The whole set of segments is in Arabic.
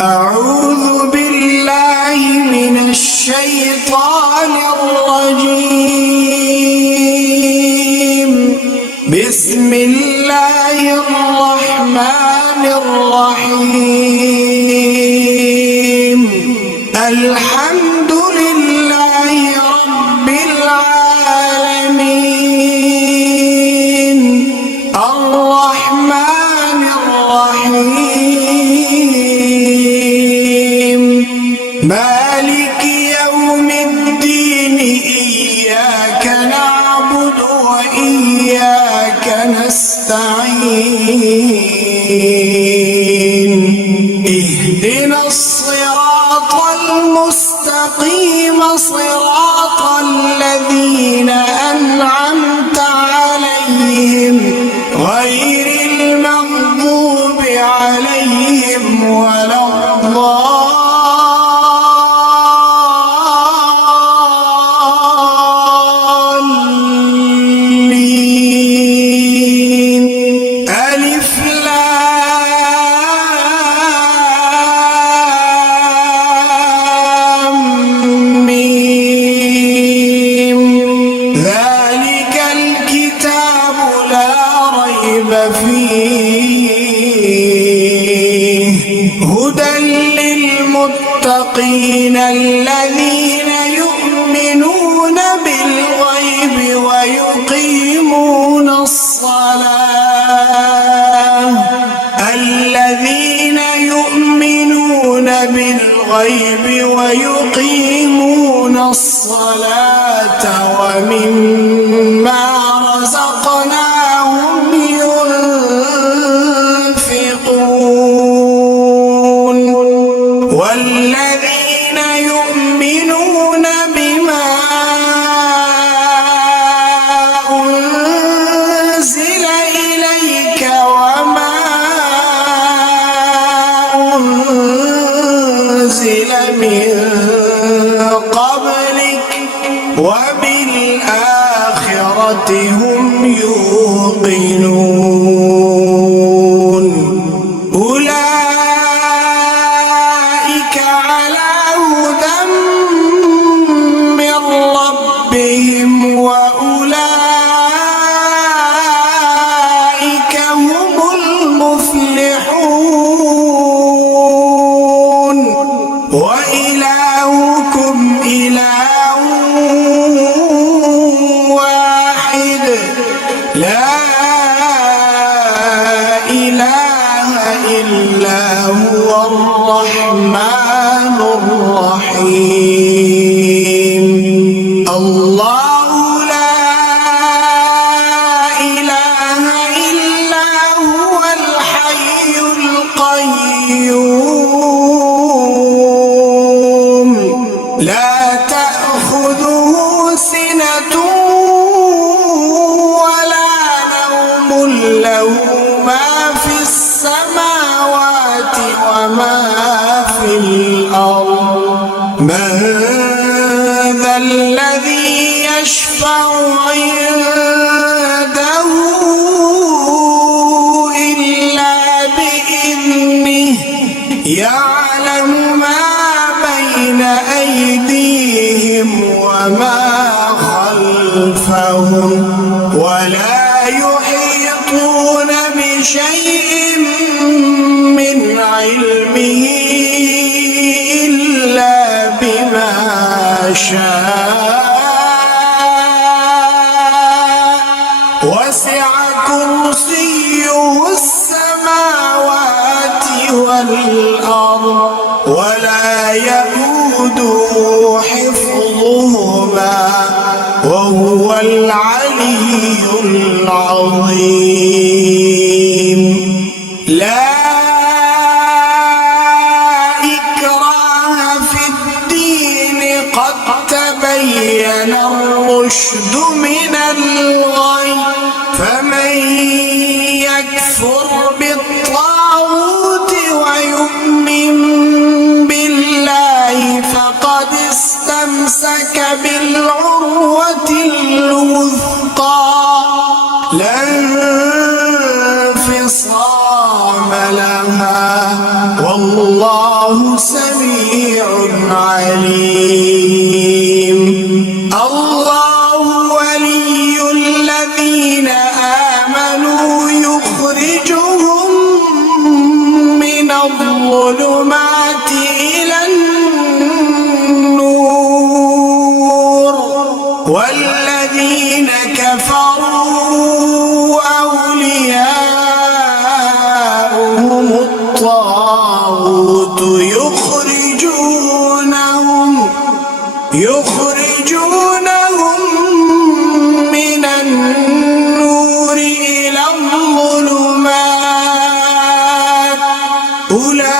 أعوذ بالله من الشيطان الرجيم. بسم الله الرحمن الرحيم. الحمد لله رب العالمين. الرحمن الرحيم. مالك يوم الدين. إياك نعبد وإياك نستعين. اهدنا الصراط المستقيم صراط الذين أنعمت عليهم غير المغضوب عليهم ولا الضالين. ألف لام ميم. ذلك الكتاب لا ريب فيه هدى للمتقين الذين يؤمنون بالغيب ويقيمون الصلاة. الذين يؤمنون بالغيب ويقيمون الصلاة ومما رزقناهم ينفقون. والذين يؤمنون بما أنزل إليك وما أنزل من قبلك وبالآخرة هم يوقنون. أولئك على هدى من ربهم وأولئك هم المفلحون. وإلهكم إله واحد لا إله إلا هو الرحمن الرحيم. الله لا إله إلا هو الحي القيوم. لا تأخذه سنة ولا نوم. له ما في السماوات وما في الأرض. من ذا الذي يشفع عنده إلا بإذنه. يعلم ما بين أيديهم وما خلفهم ولا يحيطون بشيء من علمه إلا بما شاء. وسع كرسيه السماوات والأرض ولا يئوده حفظهما وهو العلي العظيم. لا إكراه في الدين قد تبين الرشد من الغي. فمن يكفر بالطاغوت ويؤمن بالله فقد استمسك بالعروة الوثقى لا انفصام لها والله والله سميع عليم. الله ولي الذين آمنوا يخرجهم من الظلمات إلى النور، والذين كفروا أولياؤهم الطاغوت يخرجونهم من النور إلى الظلمات، أولئك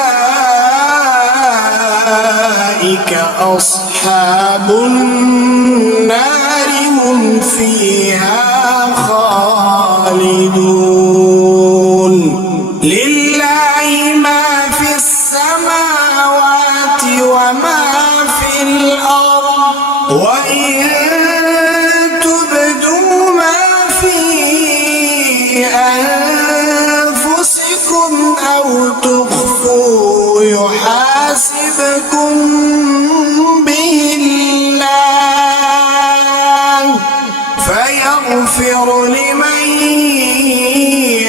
أصحاب النار هم فيها خالدون. لله ما في السماوات وما في الأرض، وإن تبدوا ما في أنفسكم أو تخفوا يحاسبكم به الله، فيغفر لمن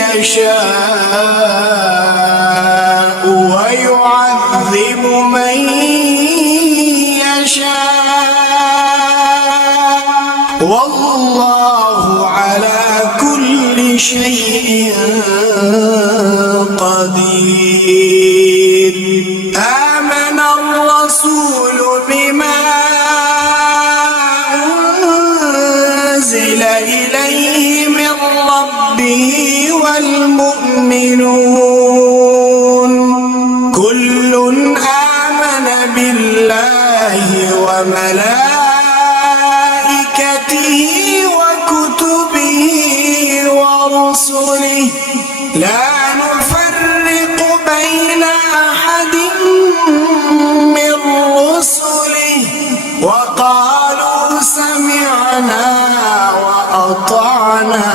يشاء ويعذب من يشاء، والله على كل شيء قدير. آمن الرسول بما أنزل إليه من ربه والمؤمنون كل آمن بالله وملائكته وكتبه ورسله لا نفرق بين أحد من رسله، وقالوا سمعنا وأطعنا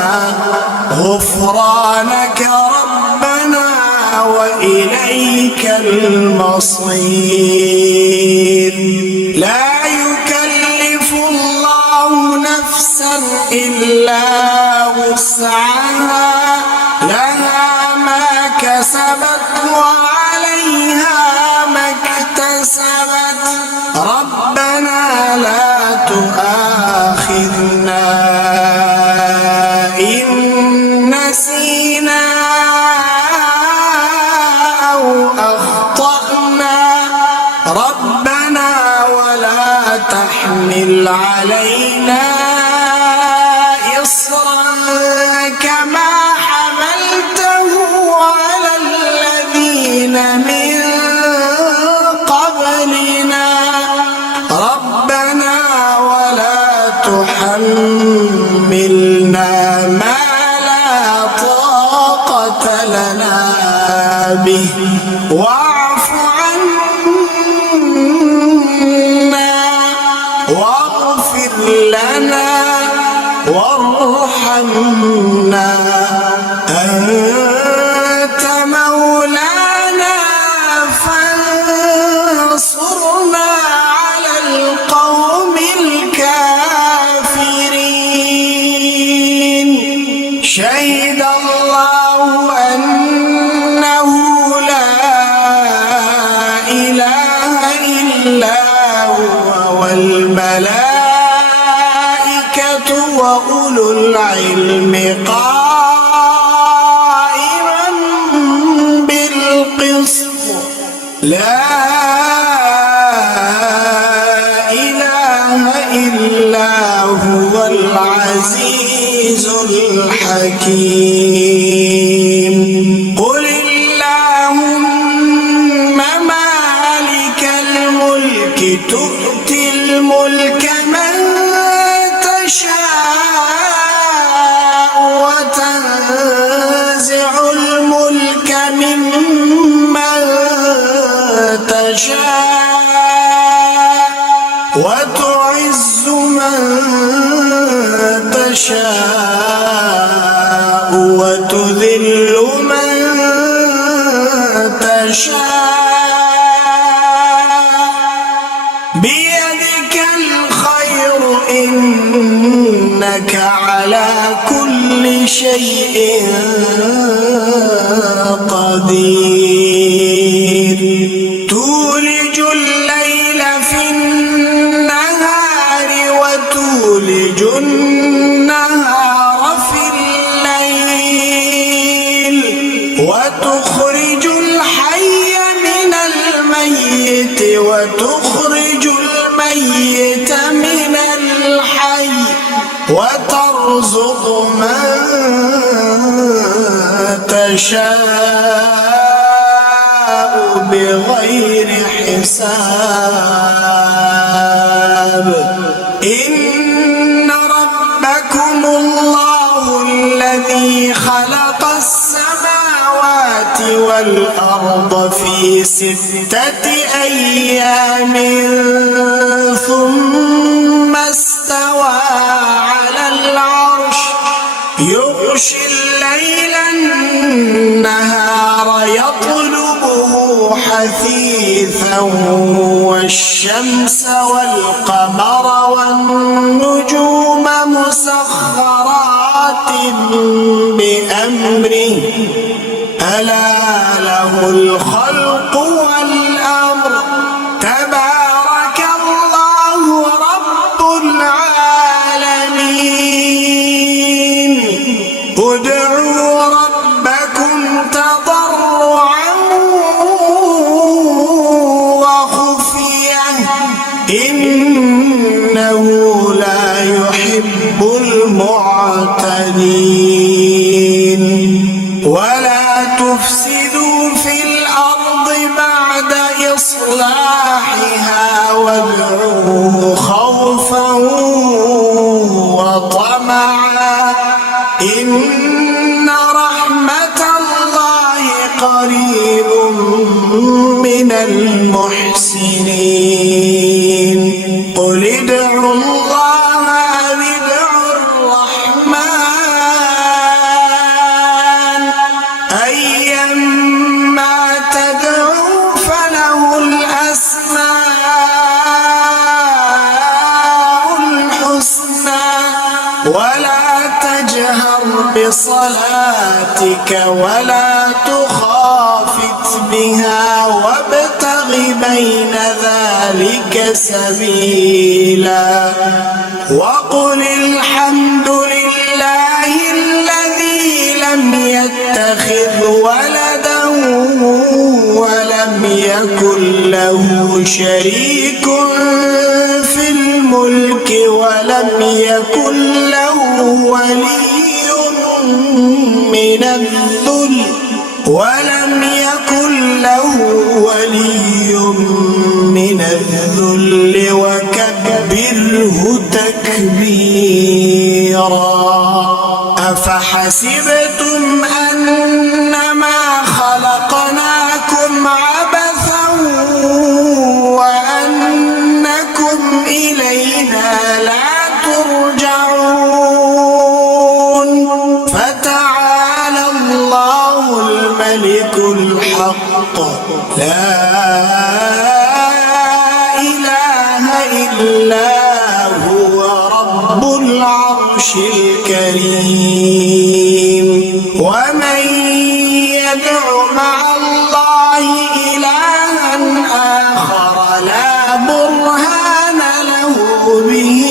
غفرانك ربنا وإليك المصير. لا يكلف الله نفسا إلا وسعها، لها ما كسبت وعليها ما اكتسبت، ربنا لا تؤاخذنا إن نسينا أو أخطأنا، ربنا ولا تحمل علينا إصرا كما حملته على الذين من قبلنا، ربنا ولا تحملنا ما لا طاقة لنا به، واعف عنا واغفر لنا وارحمنا، أنت مولانا فانصرنا على القوم الكافرين. شهد الله أنه لا إله إلا هو والملائكة وأولو العلم قائما بالقسط، لا إله إلا هو العزيز الحكيم. قل اللهم مالك الملك تؤتي الملك من تشاء وتنزع الملك ممن تشاء وتعز من تشاء وتذل من تشاء شيء قدير تولج الليل في النهار وتولج النهار في الليل وتخرج الحي من الميت وتخرج الميت من الحي وترزق من تشاء بغير حساب إن ربكم الله الذي خلق السماوات والأرض في 6 أيام ثم استوى على العرش يغشي الليل النهار يطلبه حثيثا والشمس والقمر والنجوم مسخرات بأمره ألا له الخلق والأمر تبارك الله رب العالمين ادعوا ربكم تضرعا وخفيا إنه لا يحب المعتدين ولا تفسدوا في الأرض بعد إصلاحها وادعوه خوفا وطمعا إن رحمة الله قريب من المحسنين قل ادعوا الله أو ادعوا الرحمن أيما تدعوا فله الأسماء الحسنى ولا تجهر بصلاتك ولا تخافت بها وابتغ بين ذلك سبيلا وقل الحمد لله الذي لم يتخذ ولدا ولم يكن له شريك في الملك ولم يكن له ولي من الذل وكبره تكبيرا أفحسبتم أنما خلقناكم عبثا وأنكم إلينا لا ترجعون فتعالى الله الملك الحق لا إله إلا هو رب العرش الكريم ومن يدع مع الله إلها آخر لا برهان له به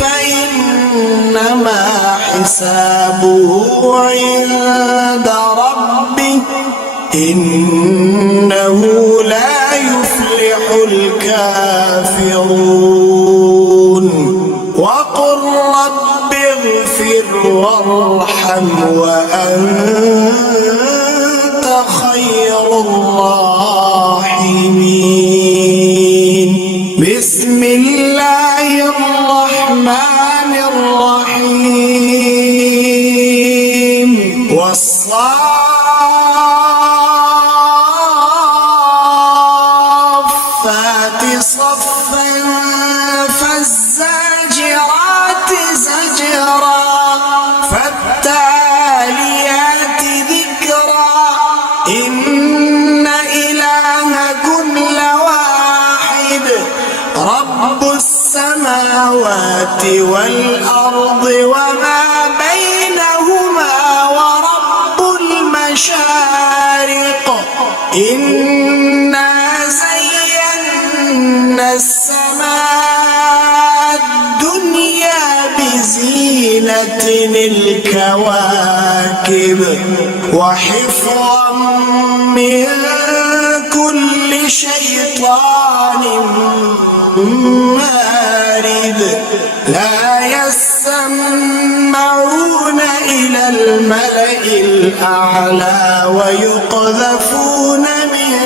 فإنما حسابه عند ربه إنه لا يفلح الكافرون وقل رب اغفر وارحم وأنت خير الراحمين بسم الله الرحمن الرحيم والصافات صفا فالزاجرات زجرا فالتاليات ذكرا إن إلهكم لواحد رب السماوات والأرض وما بينهما إنا زينا السماء الدنيا بزينة الكواكب وحفظا من كل شيطان مارد لا يسمعون إلى الملأ الأعلى ويقذفون من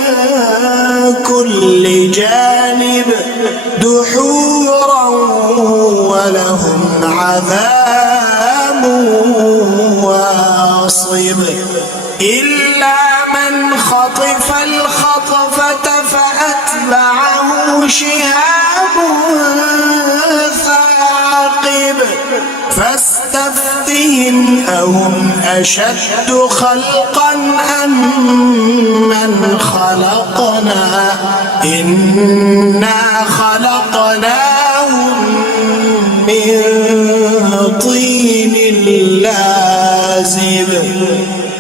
كل جانب دحورا ولهم عذاب واصب إلا من خطف الخطفة فأتبعه شهاب ثاقب فاستفتهم أهم أشد خلقا أم من خلقنا إنا خلقناهم من طين لازب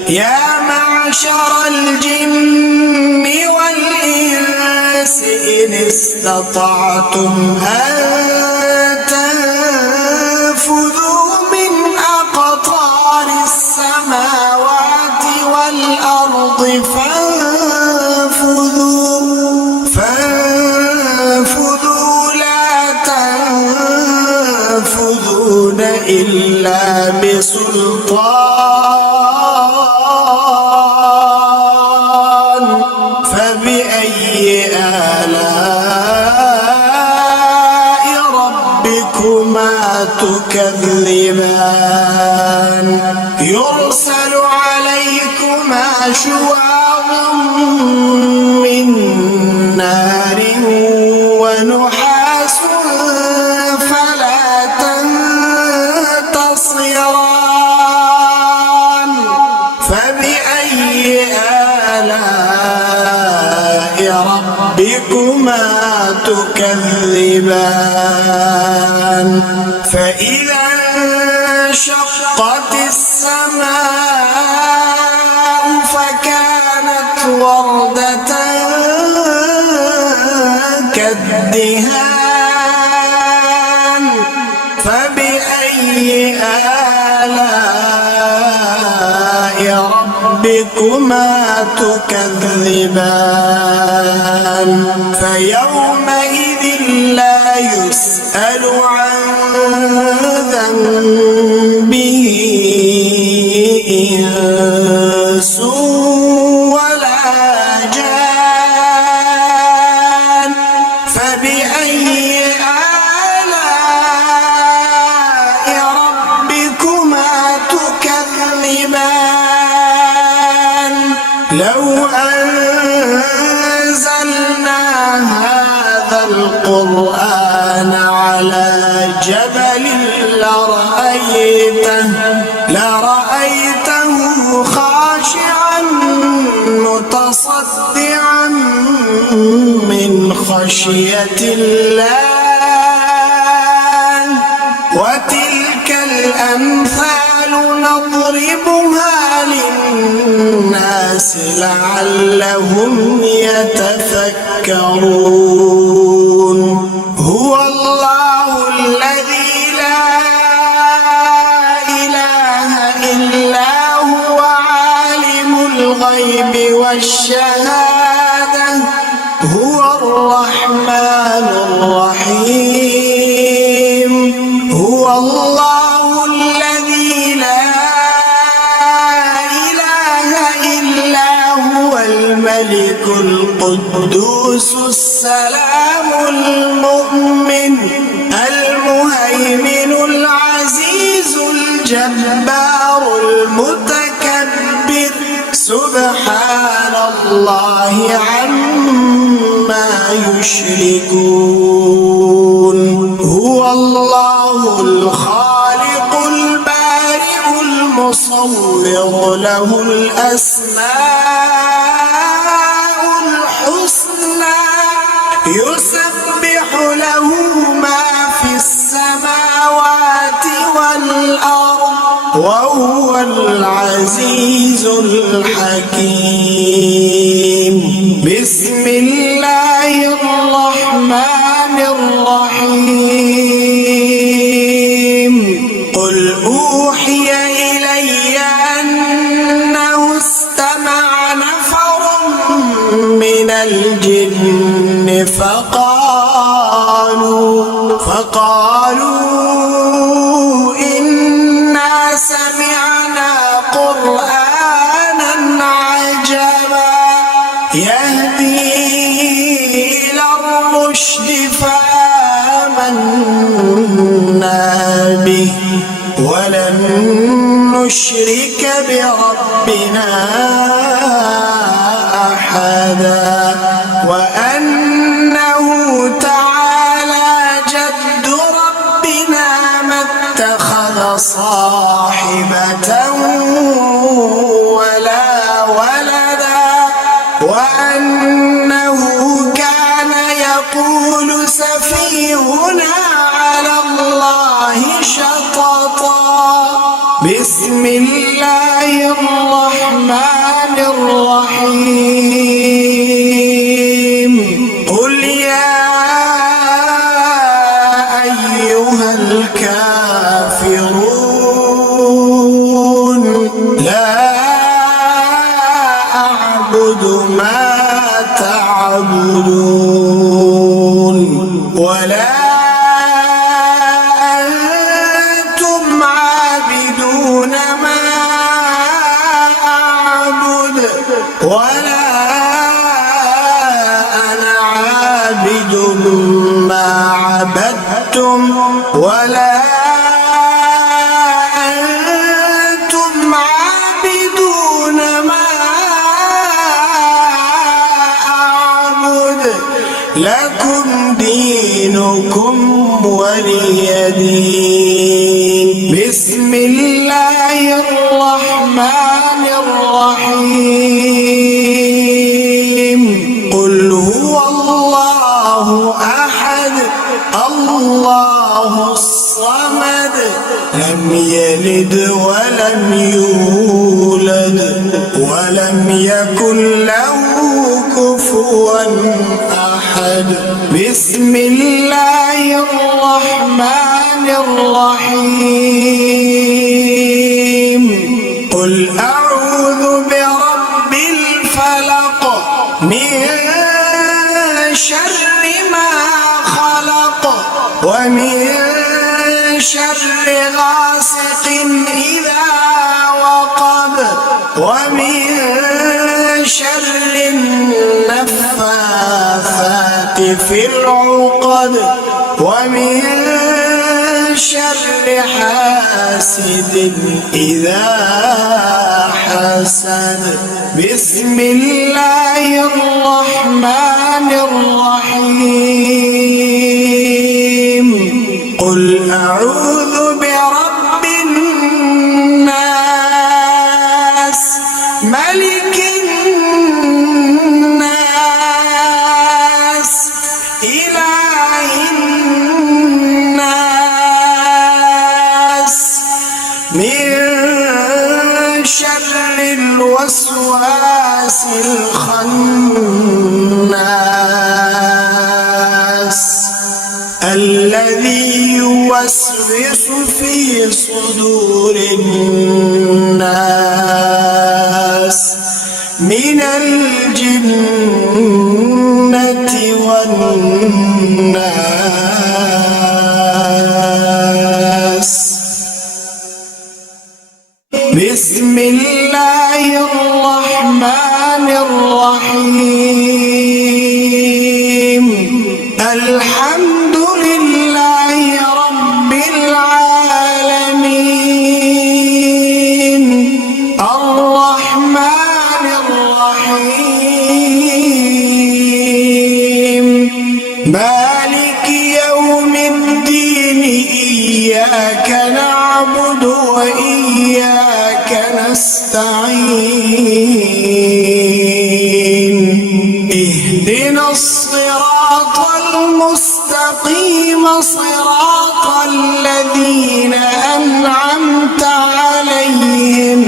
يا معشر الجن والإنس إن استطعتم أن تنفذوا من أقطار السماوات والأرض فانفذوا لا تنفذون إلا بسلطان فبأي آلاء ربكما تكذبان يرسل عليكما شواظ من نار ونحاس فلا تنتصران فبأي آلاء ربكما تكذبان فإذا انشقت السماء فكانت وردة كالدهان فبأي آلاء ربكما تكذبان فيومئذ لا يسأل عن ذنبه إنس ولا جان فبأي آلاء ربكما تكذبان لو أنزلنا هذا القرآن على جبل لرأيته خاشعا متصدعا من خشية الله وتلك الأمثال نضربها للناس لعلهم يتفكرون هو الله الذي لا إله إلا هو عالم الغيب والشهادة هو الرحمن الرحيم هو الله الذي لا إله إلا هو الملك القدوس السلام المؤمن المهيمن العزيز الجبار المتكبر سبحان الله عما يشركون هو الله الخالق البارئ المصور له الأسماء الحسنى يسبح له ما في السماوات والأرض وهو العزيز الحكيم بسم الله الرحمن الرحيم قل أوحي إلي أنه استمع نفر من الجن فقالوا إنا سمعنا قرآنا عجبا يهدي إلى الرشد فآمنا به ولن نشرك بربنا أحدا وأنه تعالى جد ربنا ما اتخذ صاحبة ولا ولدا وأنه كان يقول سفيهنا على الله شططا بسم الله الرحمن الرحيم قل يا أيها الكافرون لا أعبد ما تعبدون ولا أنتم عابدون ما أعبد ولا أنا عابد ما عبدتم ولا أنتم عابدون ما أعبد لكم دينكم ولي دين بسم الله الرحمن الرحيم قل هو الله أحد الله الصمد لم يلد ولم يولد ولم يكن له كفوا أحد بسم الله الرحمن الرحيم قل أعوذ برب الفلق من شر ما خلق ومن شر غاسق إذا وقب ومن شر النفاثات في العقد ومن شر حاسد إذا حسد بسم الله الرحمن الرحيم قل أعوذ برب الناس ملك الناس إله الناس من شر الوسواس الخناس الذي يوسوس في صدور الناس من الجنة والناس بسم الله الرحمن الرحيم الحمد لله رب العالمين الرحمن الرحيم مالك يوم الدين إياك نعبد وإياك نستعين اهدنا الصراط المستقيم صراط الذين أنعمت عليهم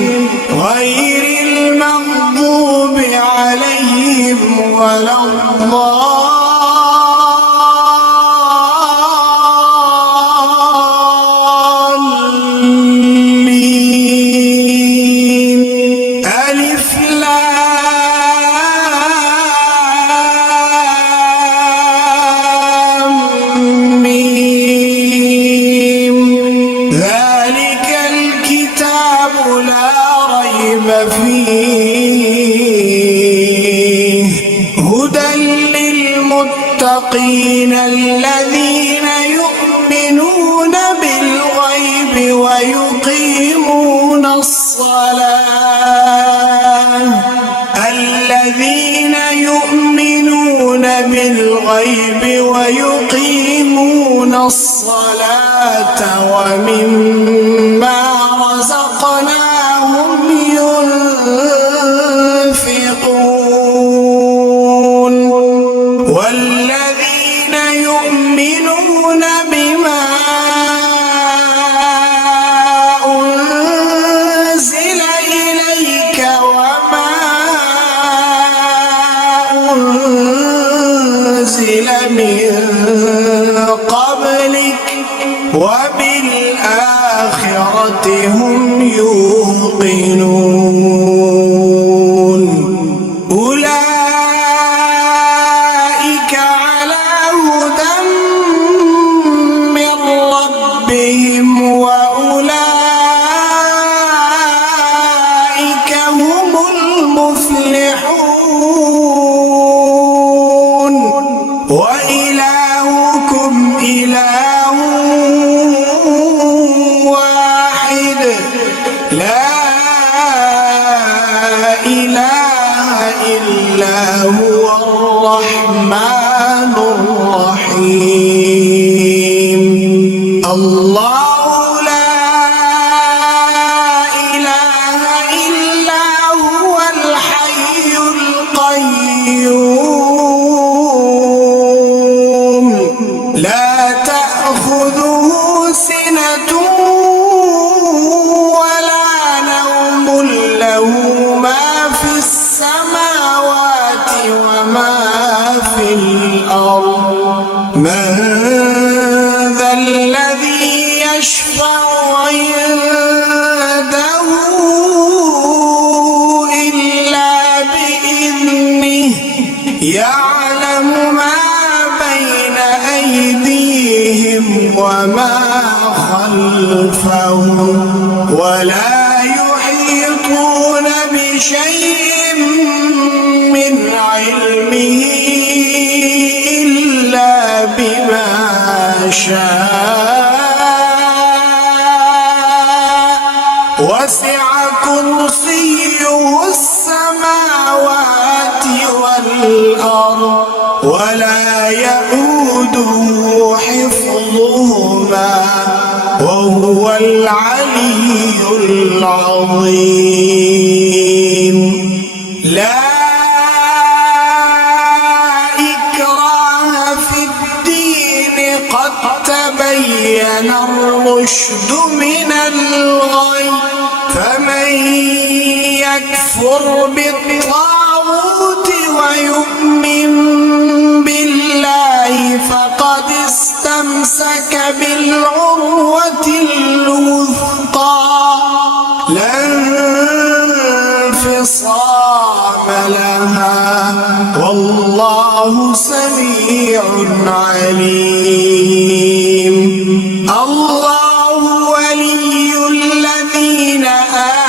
غير المغضوب عليهم ولا للمتقين الذين يؤمنون بالغيب ويقيمون الصلاة الذين يؤمنون بالغيب ويقيمون الصلاة ومما رزقناهم ينفقون والذين يؤمنون بما أنزل إليك وما أنزل من قبلك وبالآخرة هم يوقنون أولئك على هدى من ربهم وأولئك هم المفلحون وإلهكم إله واحد لا إله إلا هو الرحمن الرحيم الله لا إله إلا هو الحي القيوم لا تأخذه سنة ولا نوم له ما في السماوات وما في الأرض من ذا الذي يشفع عنده إلا بإذنه يعلم ما بين أيديهم وما خلفهم ولا يحيطون بشيء من علمه إلا بما شاء وسع كرسيه السماوات والأرض ولا يؤوده حفظهما وهو العلي العظيم لا إكراه في الدين قد تبين الرشد من الغي فمن يكفر بالطاغوت ويؤمن بالله فقد استمسك بالعروة الوثقى لا انفصام لها والله سميع عليم الله ولي الذين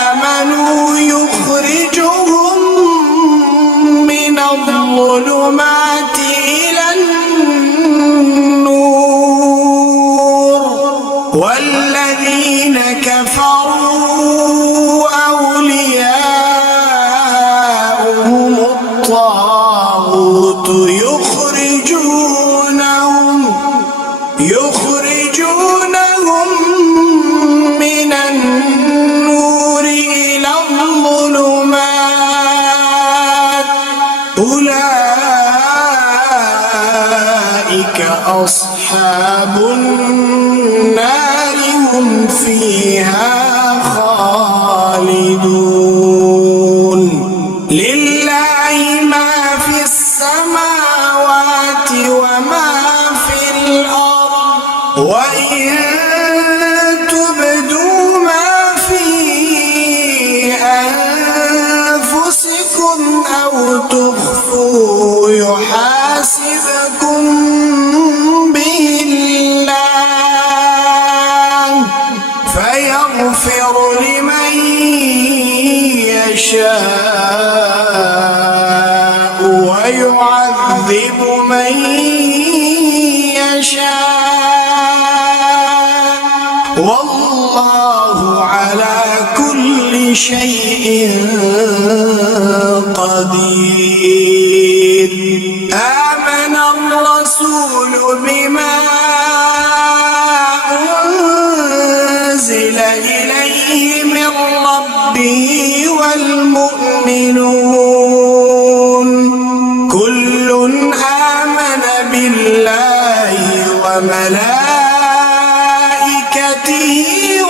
آمنوا يخرجهم من الظلمات إلى النور والذين كفروا أولياؤهم الطاغوت يخرجونهم من النور إلى الظلمات أولئك أصحاب النار هم فيها خالدون لله ما في السماوات وما في الأرض وإن تبدوا ما في أنفسكم أو تخفوا يحاسبكم به الله فيغفر لمن يشاء ويعذب من يشاء والله على كل شيء قدير. آمن الرسول بما أنزل إليه من ربه والمؤمنون كل آمن بالله وملائكته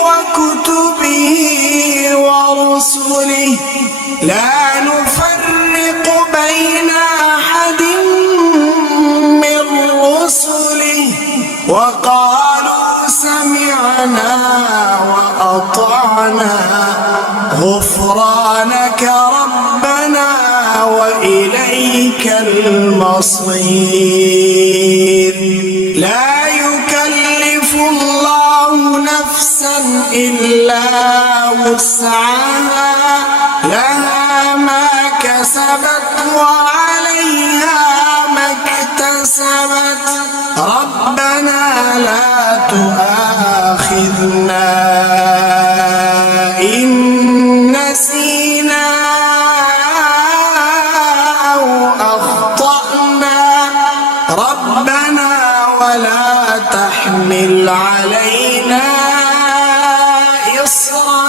وكتبه ورسله لا نفرق بين أحد من رسله وقالوا سمعنا وأطعنا غفرانك ربنا وإليك المصير. لا يكلف الله نفسا إلا وسعها لها ما كسبت وعليها ما اكتسبت ربنا لا تؤاخذنا إن نسينا أو أخطأنا ربنا ولا تحمل علينا إصرا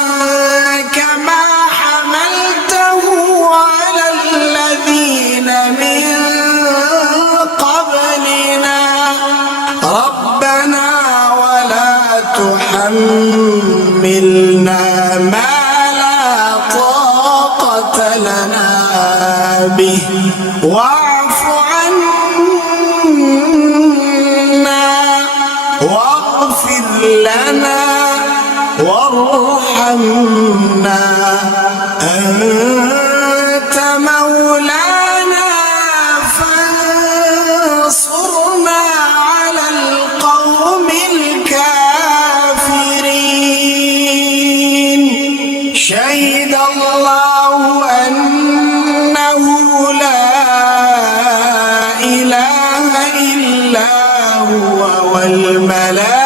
كما حملته على الذين من قبلنا ربنا ولا تحملنا ما لا طاقة لنا به واعف عنا واغفر لنا وارحمنا أنت مولانا فانصرنا على القوم الكافرين. شهد الله أنه لا إله إلا هو والملائكة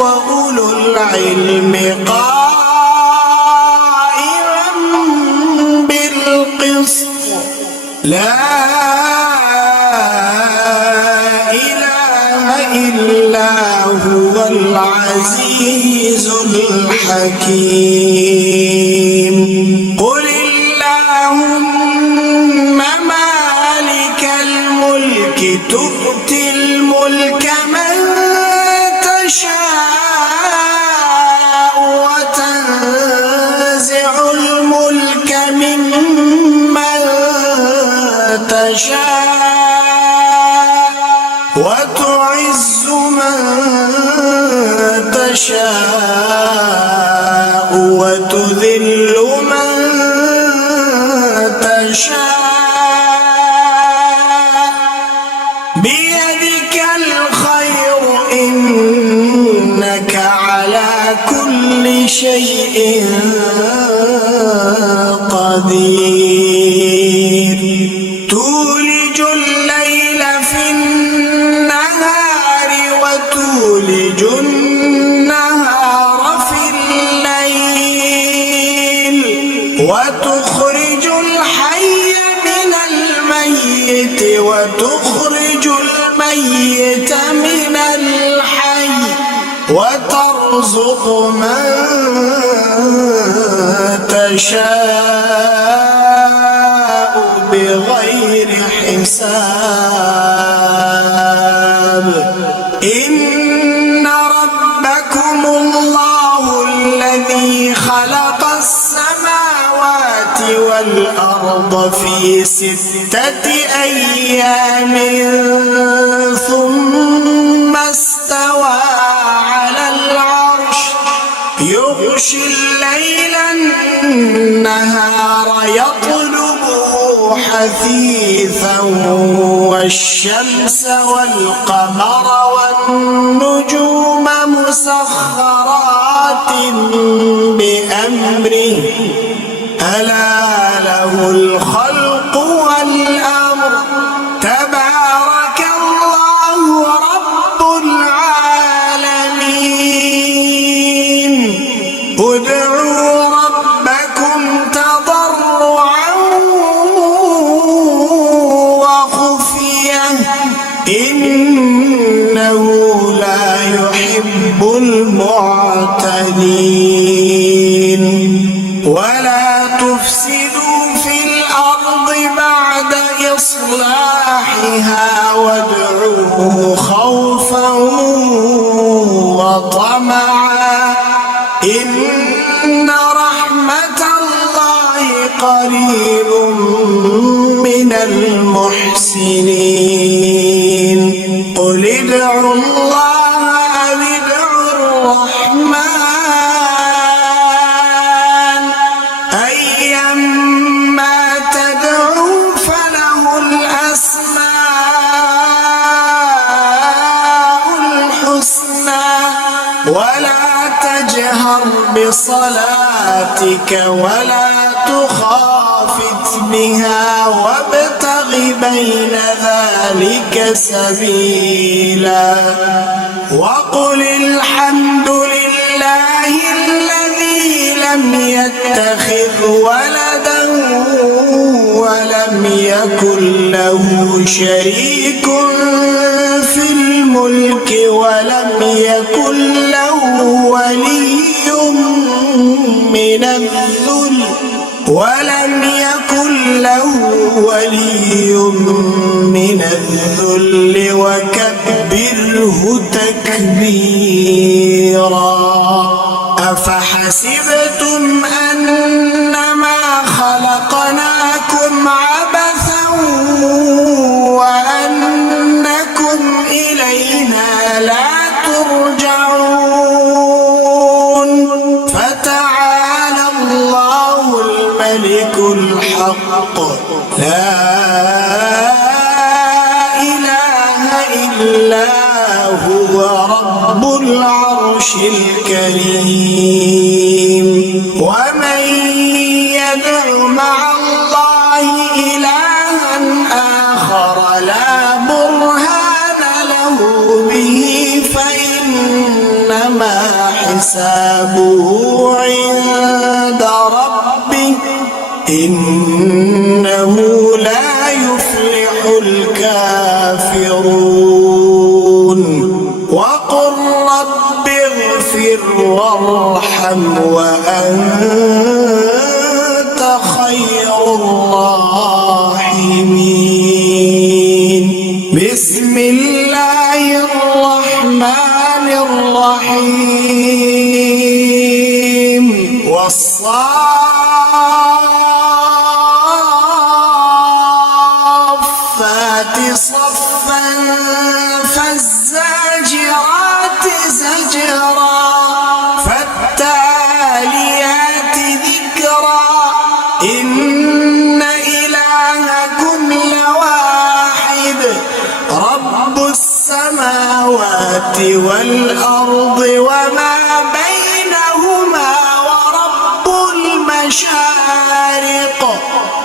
وأولو العلم قائما بالقسط لا إله إلا هو العزيز الحكيم. قل اللهم مالك الملك تؤتي الملك من تشاء وتنزع الملك ممن تشاء وتعز من تشاء وتذل من تشاء بيدك الخير إنك على كل شيء قدير. تولج الليل في النهار وتولج النهار في الليل وتخرج الحي من الميت وتخرج الميت من الحي وترزق من تشاء بغير حساب. إن ربكم الله الذي خلق السماوات والأرض في 6 أيام ثم استوى على العرش يغشي الليل النهار يطلبه حثيثا والشمس والقمر والنجوم مسخرات بأمره ألا له الخلق والأمر تبارك الله إنه لا يحب المعتدين ولا تفسدوا في الأرض بعد إصلاحها وادعوه خوفا وطمعا إن رحمة الله قريب من المحسنين قل ادعوا الله أو ادعوا الرحمن أيما تدعوا فله الأسماء الحسنى ولا تجهر بصلاتك ولا تخافت بها وابتغ بين ذلك سبيلا وقل الحمد لله الذي لم يتخذ ولدا ولم يكن له شريك في الملك ولم يكن له ولي من الذل وكبره تكبيرا أفحسبتم أنما خلقناكم عبثا وأنكم إلينا لا ترجعون فتعالى الله الملك الحق لا إله إلا هو رب العرش الكريم ومن يدع مع الله إلها آخر لا برهان له به فإنما حسابه عند ربه إنه لا يفلح الكافرون وقل رب اغفر وارحم وأنت خير الراحمين بسم الله الرحمن الرحيم والصافات صفا فالزاجرات زجرا فالتاليات ذكرا إن إلهكم لواحد رب السماوات والأرض وما بينهما ورب المشارق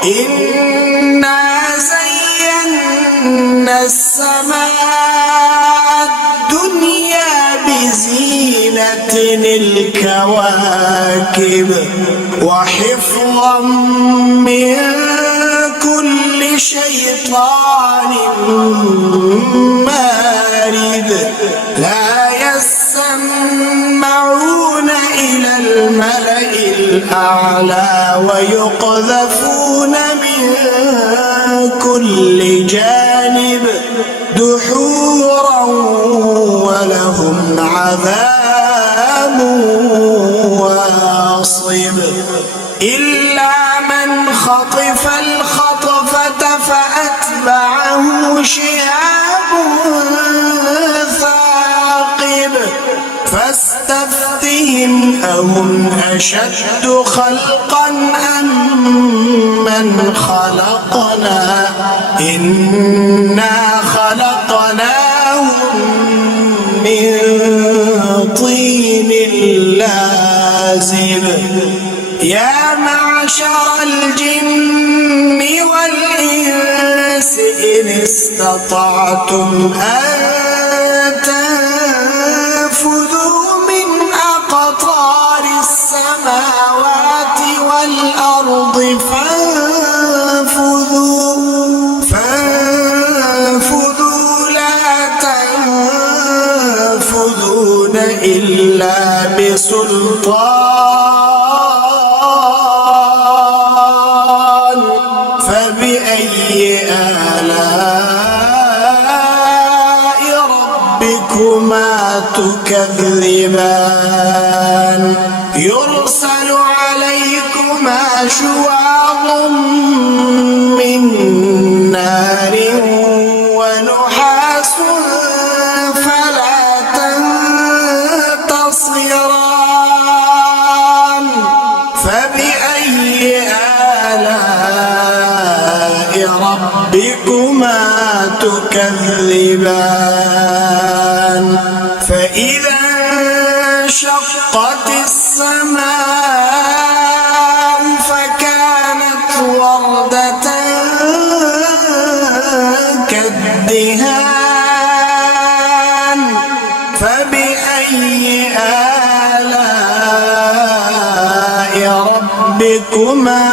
إنا زينا السماء الدنيا بزينة الكواكب وحفظا من كل شيطان مارد لا يسمعون إلى الملأ الأعلى ويقذفون من كل جانب دحورا ولهم عذاب واصب إلا من خطف الخطفة فأتبعه شهاب ثاقب فاستفتهم أهم أشد خلقا أم من خلقنا إنا خلقناهم من طين لازب يا معشر الجن والإنس إن استطعتم أن تنفذوا من أقطار السماوات والأرض فانفذوا لا ربكما تكذبان يرسل عليكما شواظ من نار ونحاس فلا تنتصران فبأي آلاء ربكما تكذبان فإذا انشقت السماء فكانت وردة كالدهان فبأي آلاء ربكما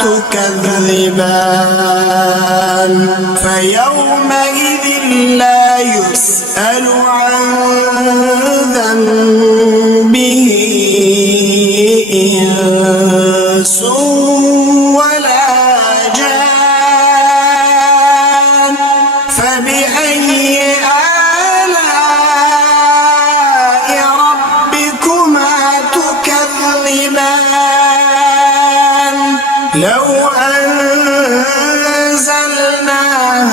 تكذبان فيومئذ لا يسأل عن ذنبه إنس ولا جان فبأي آلاء ربكما تكذبان لو أنزلنا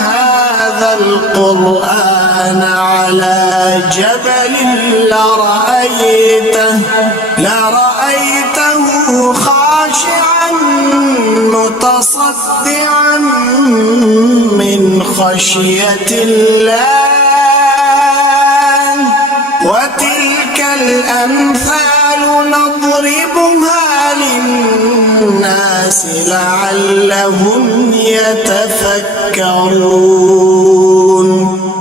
هذا القرآن على جبل لرأيته خاشعا متصدعا من خشية الله وتلك الأمثال نضربها للناس لعلهم يتفكرون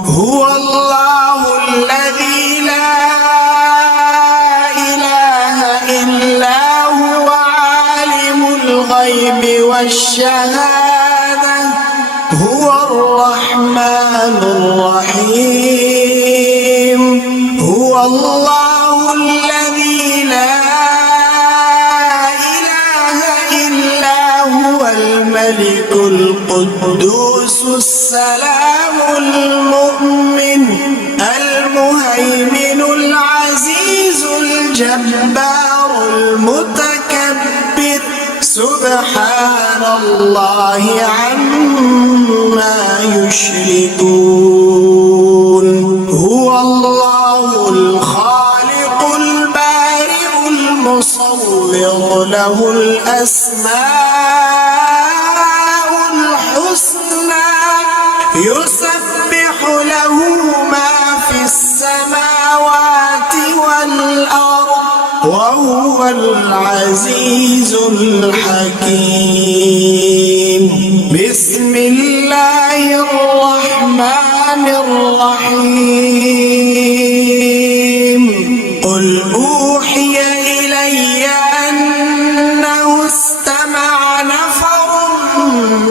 هو الله الذي لا إله إلا هو عالم الغيب والشهادة هو الرحمن الرحيم هو الله الذي لا إله إلا هو الملك القدوس السلام المؤمن المهيمن العزيز الجبار المتكبر سبحان الله عما يشركون هو الله الخالق البارئ المصور له الأسماء الحسنى يسبح له ما في السماوات والأرض وهو العزيز الحكيم بسم الله الرحمن الرحيم قل أوحي إلي أنه استمع نفر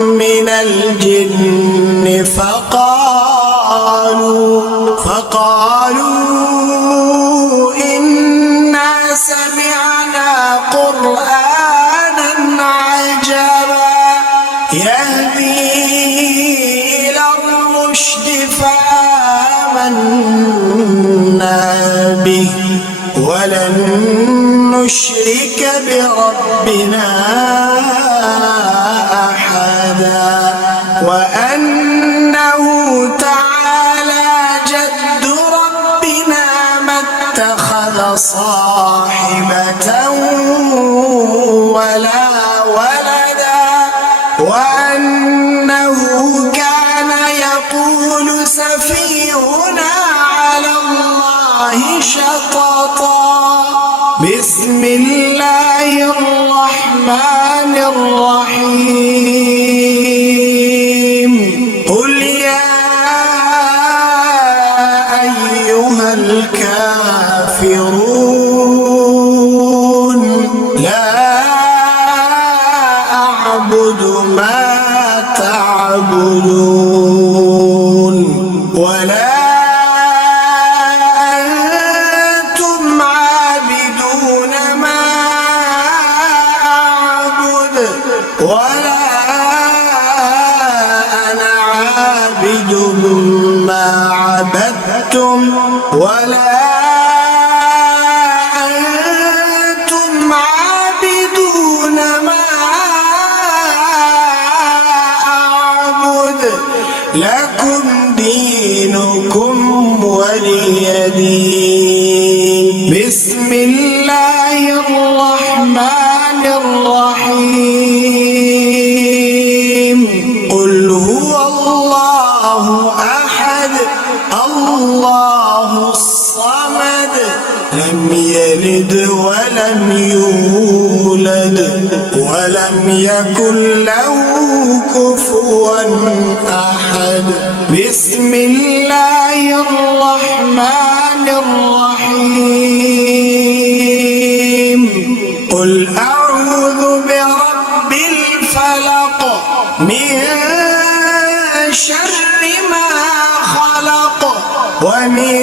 من الجن فقالوا إنا سمعنا قرآنا عجبا يهدي إلى الرشد فآمنا به ولن نشرك بربنا أحدا وأنه تعالى جد ربنا ما اتخذ صاحبة ولا ولدا وأنه كان يقول سفيهنا على الله شططا بسم الله الرحمن الرحيم قل يا أيها الكافرون لا أعبد ما تعبدون ولا ولا أنا عابد ما عبدتم عبدتم ولا أنتم عابدون ما أعبد لكم دينكم ولي دين. بسم الله الرحمن الرحيم. قل هو الله أحد الله الصمد لم يلد ولم يولد ولم يكن له كفوا أحد. بسم الله الرحمن الرحيم. قل أعوذ برب الفلق من شر ما خلق ومن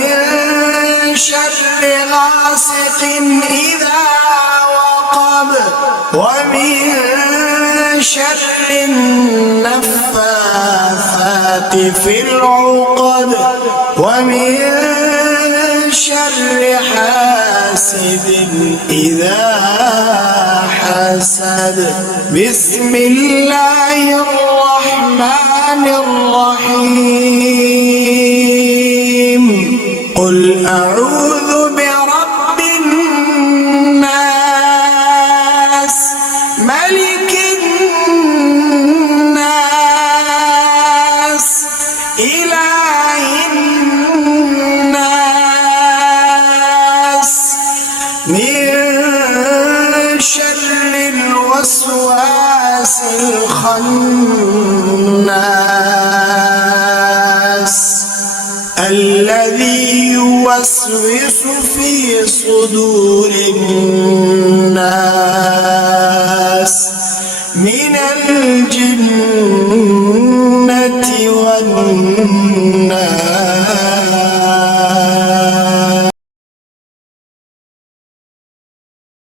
شر غاسق إذا وقب ومن شر النفاثات في العقد ومن شر حاسد إذا حسد. بسم الله الرحمن الرحيم. قل أعوذ برب الناس ملك الناس إله الناس من شر الوسواس الخناس الذي يوسوس في صدور الناس